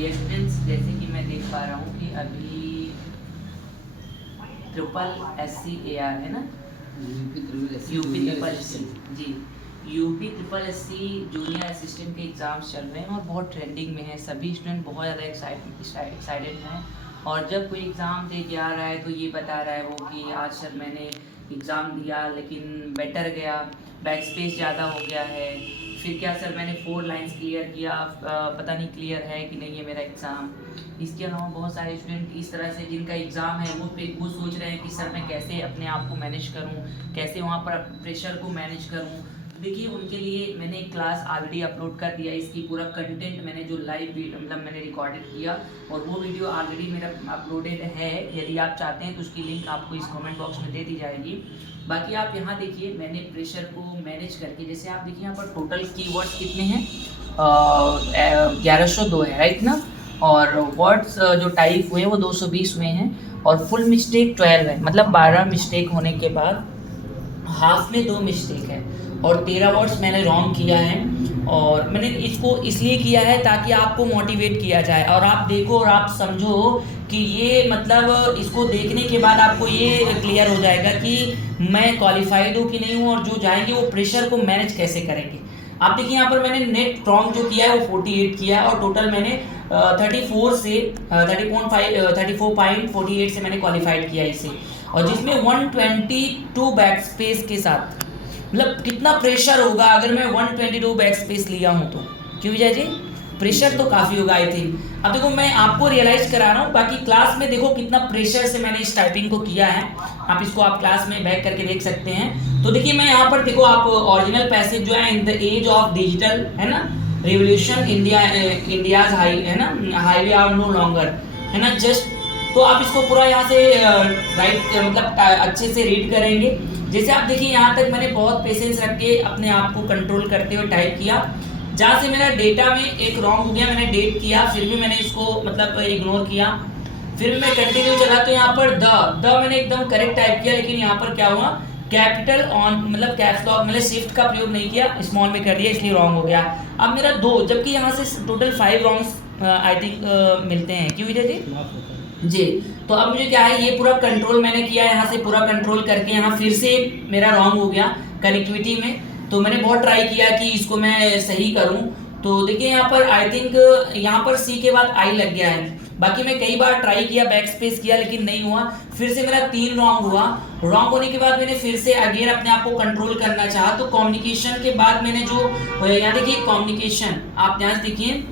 Dear students, जैसे कि मैं देख पा रहा हूँ कि अभी SSC AR है ना, UP triple S G UP triple S junior assistant के एग्ज़ाम्स चल रहे हैं और बहुत ट्रेंडिंग में है। सभी स्टूडेंट बहुत ज़्यादा एक्साइटेड हैं और जब कोई एग्ज़ाम दे के आ रहा है तो ये बता रहा है वो कि आज सर मैंने एग्ज़ाम दिया लेकिन बेटर गया, बैक स्पेस ज़्यादा हो गया है। फिर क्या सर मैंने 4 लाइन्स क्लियर किया, पता नहीं क्लियर है कि नहीं है मेरा एग्ज़ाम। इसके अलावा बहुत सारे स्टूडेंट इस तरह से जिनका एग्ज़ाम है वो सोच रहे हैं कि सर मैं कैसे अपने आप को मैनेज करूं, कैसे वहां पर प्रेशर को मैनेज करूं। देखिए उनके लिए मैंने एक क्लास ऑलरेडी अपलोड कर दिया, इसकी पूरा कंटेंट मैंने जो लाइव मतलब मैंने रिकॉर्डेड किया और वो वीडियो ऑलरेडी मेरा अपलोडेड है। यदि आप चाहते हैं तो उसकी लिंक आपको इस कमेंट बॉक्स में दे दी जाएगी। बाकी आप यहाँ देखिए मैंने प्रेशर को मैनेज करके, जैसे आप देखिए यहाँ पर टोटल कीवर्ड्स कितने हैं, 1102 है राइट ना, और वर्ड्स जो टाइप हुए वो 220 हुए हैं और फुल मिस्टेक 12 है, मतलब 12 मिस्टेक होने के बाद हाफ में 2 मिस्टेक है और 13 वर्ड्स मैंने रॉन्ग किया है। और मैंने इसको इसलिए किया है ताकि आपको मोटिवेट किया जाए और आप देखो और आप समझो कि ये मतलब इसको देखने के बाद आपको ये क्लियर हो जाएगा कि मैं क्वालिफाइड हूँ कि नहीं हूँ और जो जाएंगे वो प्रेशर को मैनेज कैसे करेंगे। आप देखिए यहाँ पर मैंने नेट रॉन्ग जो किया है वो 48 किया है और टोटल मैंने 34 से 34.48 से मैंने क्वालिफाइड किया इसे, और जिसमें 122 बैक स्पेस के साथ, मतलब कितना प्रेशर होगा अगर मैं 122 बैक स्पेस लिया हूँ तो, क्यों विजय जी प्रेशर तो काफ़ी होगा आई थिंक। अब देखो मैं आपको रियलाइज करा रहा हूँ, बाकी क्लास में देखो कितना प्रेशर से मैंने इस टाइपिंग को किया है। आप इसको आप क्लास में बैक करके देख सकते हैं। तो देखिए मैं यहाँ पर देखो आप ओरिजिनल पैसेज जो है, in the age of digital है ना रिवोल्यूशन इंडियाज हाई है ना, हाईवे आर नो लॉन्गर है ना जस्ट। तो आप इसको पूरा यहाँ से राइट मतलब अच्छे से रीड करेंगे। जैसे आप देखिए यहाँ तक मैंने बहुत पेशेंस रख के अपने आप को कंट्रोल करते हुए टाइप किया। जहाँ से मेरा डेटा में एक रॉन्ग हो गया, मैंने डेट किया फिर भी मैंने इसको मतलब इग्नोर किया, फिर भी मैं कंटिन्यू चला तो यहाँ पर द मैंने एकदम करेक्ट टाइप किया, लेकिन यहाँ पर क्या हुआ कैपिटल ऑन मतलब कैप्स लॉक मतलब शिफ्ट का प्रयोग नहीं किया, स्मॉल में कर दिया इसलिए रॉन्ग हो गया। अब मेरा 2, जबकि यहाँ से टोटल 5 रॉन्ग्स आई थिंक मिलते हैं, क्यों विजय जी। तो अब मुझे क्या है ये पूरा कंट्रोल मैंने किया, यहाँ से पूरा कंट्रोल करके यहाँ फिर से मेरा रॉन्ग हो गया कनेक्टिविटी में। तो मैंने बहुत ट्राई किया कि इसको मैं सही करूं। तो देखिए यहाँ पर आई थिंक यहाँ पर सी के बाद आई लग गया है। बाकी मैं कई बार ट्राई किया, बैक स्पेस किया लेकिन नहीं हुआ, फिर से मेरा 3 रॉन्ग हुआ। रॉन्ग होने के बाद मैंने फिर से अगेन अपने आप को कंट्रोल करना चाहा, तो कम्युनिकेशन के बाद मैंने जो यहाँ देखिए कम्युनिकेशन आप ध्यान से देखिए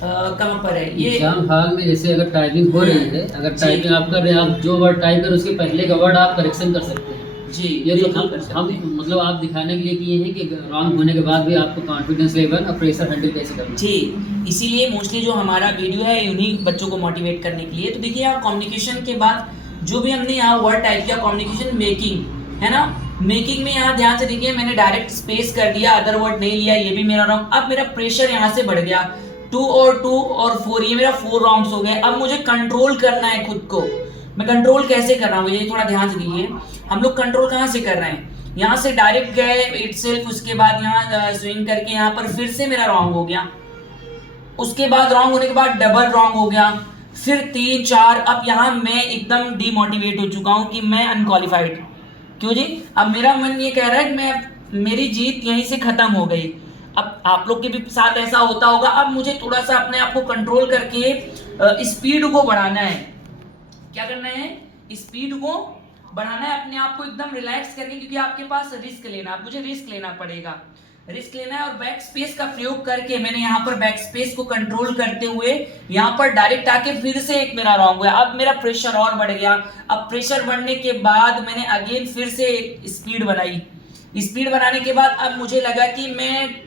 कहाँ पर है ये एग्जाम हॉल में। जैसे अगर टाइपिंग हो रही है, अगर टाइपिंग आप कर रहे हैं, आप जो वर्ड टाइप कर उसके पहले का वर्ड आप करेक्शन कर सकते हैं जी। ये तो हम मतलब आप दिखाने के लिए किए हैं कि रॉन्ग होने के बाद भी आपको कॉन्फिडेंस लेवल और प्रेशर हैंडल कैसे करना जी। इसीलिए मोस्टली जो हमारा वीडियो है उन्हीं बच्चों को मोटिवेट करने के लिए। तो देखिए यहाँ कम्युनिकेशन के बाद जो भी हमने यहाँ वर्ड टाइप किया कम्युनिकेशन मेकिंग है ना, मेकिंग में यहाँ ध्यान से देखिए मैंने डायरेक्ट स्पेस कर दिया, अदर वर्ड नहीं लिया, ये भी मेरा रॉन्ग। अब मेरा प्रेशर यहाँ से बढ़ गया, 2 और 4 ये मेरा 4 रॉन्ग्स हो गए। अब मुझे कंट्रोल करना है खुद को, मैं कंट्रोल कैसे कर रहा हूँ ये थोड़ा ध्यान से देखिए। हम लोग कंट्रोल कहाँ से कर रहे हैं, यहाँ से डायरेक्ट गए इटसेल्फ, उसके बाद यहाँ स्विंग करके यहाँ पर फिर से मेरा रॉन्ग हो गया, उसके बाद रॉन्ग होने के बाद डबल रॉन्ग हो गया, फिर 3 4। अब यहाँ मैं एकदम डिमोटिवेट हो चुका हूँ कि मैं अनक्वालिफाइड, क्यों जी। अब मेरा मन ये कह रहा है कि मेरी जीत यहीं से खत्म हो गई। अब आप लोग के भी साथ ऐसा होता होगा। अब मुझे थोड़ा सा अपने आप को कंट्रोल करके स्पीड को बढ़ाना है। क्या करना है, स्पीड को बढ़ाना है, अपने आप को एकदम रिलैक्स करके, क्योंकि आपके पास रिस्क लेना, मुझे रिस्क लेना पड़ेगा, रिस्क लेना है। और बैक स्पेस का प्रयोग करके मैंने यहाँ पर बैक स्पेस को कंट्रोल करते हुए यहाँ पर डायरेक्ट आके फिर से एक मेरा रॉन्ग हुआ। अब मेरा प्रेशर और बढ़ गया। अब प्रेशर बढ़ने के बाद मैंने अगेन फिर से एक स्पीड बनाई। स्पीड बनाने के बाद अब मुझे लगा कि मैं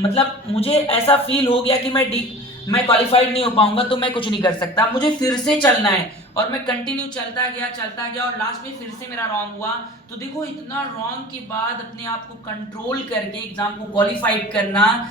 मतलब मुझे ऐसा फील हो गया कि मैं क्वालिफाइड नहीं हो पाऊंगा, तो मैं कुछ नहीं कर सकता, मुझे फिर से चलना है। और मैं कंटिन्यू चलता गया और लास्ट में फिर से मेरा रॉन्ग हुआ। तो देखो इतना रॉन्ग के बाद अपने आप को कंट्रोल करके एग्जाम को क्वालिफाइड करना